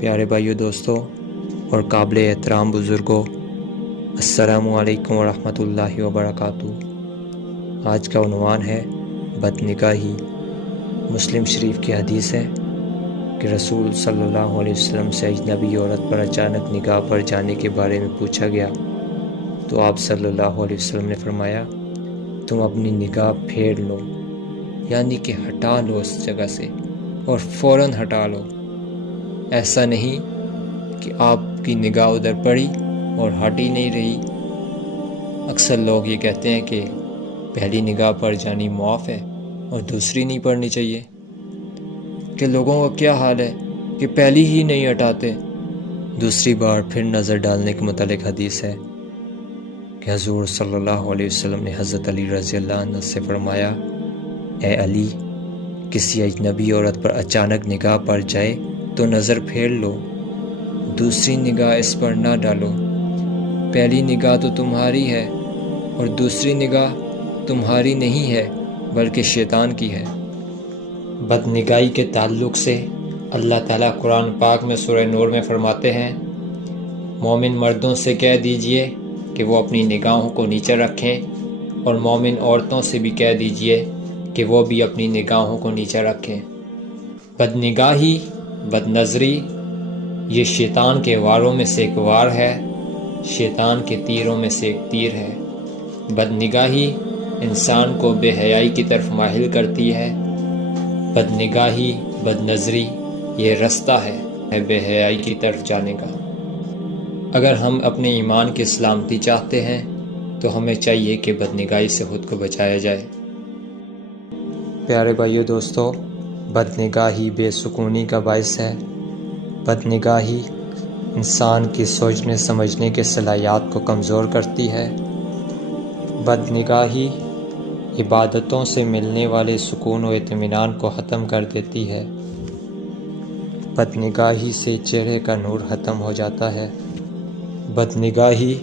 پیارے بھائیو دوستوں اور قابل احترام بزرگوں، السلام علیکم ورحمۃ اللہ وبرکاتہ۔ آج کا عنوان ہے بدنگاہی۔ مسلم شریف کی حدیث ہے کہ رسول صلی اللہ علیہ وسلم سے اجنبی عورت پر اچانک نگاہ پڑ جانے کے بارے میں پوچھا گیا تو آپ صلی اللہ علیہ وسلم نے فرمایا، تم اپنی نگاہ پھیر لو، یعنی کہ ہٹا لو اس جگہ سے اور فوراً ہٹا لو۔ ایسا نہیں کہ آپ کی نگاہ ادھر پڑی اور ہٹ ہی نہیں رہی۔ اکثر لوگ یہ کہتے ہیں کہ پہلی نگاہ پڑ جانی معاف ہے اور دوسری نہیں پڑنی چاہیے، کہ لوگوں کا کیا حال ہے کہ پہلی ہی نہیں ہٹاتے۔ دوسری بار پھر نظر ڈالنے کے متعلق حدیث ہے کہ حضور صلی اللہ علیہ وسلم نے حضرت علی رضی اللہ عنہ سے فرمایا، اے علی، کسی اجنبی عورت پر اچانک نگاہ پڑ جائے تو نظر پھیر لو، دوسری نگاہ اس پر نہ ڈالو۔ پہلی نگاہ تو تمہاری ہے اور دوسری نگاہ تمہاری نہیں ہے بلکہ شیطان کی ہے۔ بدنگاہی کے تعلق سے اللہ تعالیٰ قرآن پاک میں سورہ نور میں فرماتے ہیں، مومن مردوں سے کہہ دیجئے کہ وہ اپنی نگاہوں کو نیچے رکھیں، اور مومن عورتوں سے بھی کہہ دیجئے کہ وہ بھی اپنی نگاہوں کو نیچے رکھیں۔ بدنگاہی، بد نظری، یہ شیطان کے واروں میں سے ایک وار ہے، شیطان کے تیروں میں سے ایک تیر ہے۔ بدنگاہی انسان کو بے حیائی کی طرف مائل کرتی ہے۔ بدنگاہی، بد نظری یہ رستہ ہے بے حیائی کی طرف جانے کا۔ اگر ہم اپنے ایمان کی سلامتی چاہتے ہیں تو ہمیں چاہیے کہ بدنگاہی سے خود کو بچایا جائے۔ پیارے بھائیو دوستو، بدنگاہی بے سکونی کا باعث ہے۔ بدنگاہی انسان کی سوچنے سمجھنے کے صلاحیات کو کمزور کرتی ہے۔ بدنگاہی عبادتوں سے ملنے والے سکون و اطمینان کو ختم کر دیتی ہے۔ بدنگاہی سے چہرے کا نور ختم ہو جاتا ہے۔ بدنگاہی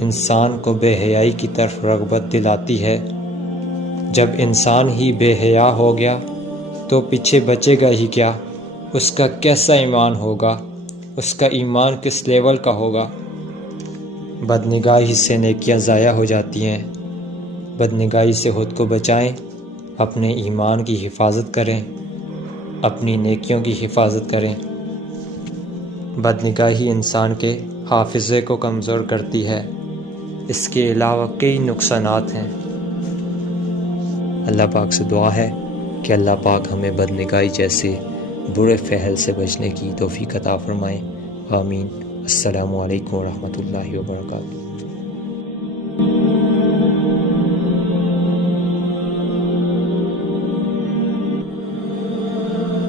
انسان کو بے حیائی کی طرف رغبت دلاتی ہے۔ جب انسان ہی بے حیا ہو گیا تو پیچھے بچے گا ہی کیا؟ اس کا کیسا ایمان ہوگا؟ اس کا ایمان کس لیول کا ہوگا؟ بدنگاہی سے نیکیاں ضائع ہو جاتی ہیں۔ بدنگاہی سے خود کو بچائیں، اپنے ایمان کی حفاظت کریں، اپنی نیکیوں کی حفاظت کریں۔ بدنگاہی انسان کے حافظے کو کمزور کرتی ہے۔ اس کے علاوہ کئی نقصانات ہیں۔ اللہ پاک سے دعا ہے کہ اللہ پاک ہمیں بدنگاہی جیسے برے فعل سے بچنے کی توفیق عطا فرمائے۔ آمین۔ السلام علیکم ورحمۃ اللہ وبرکاتہ۔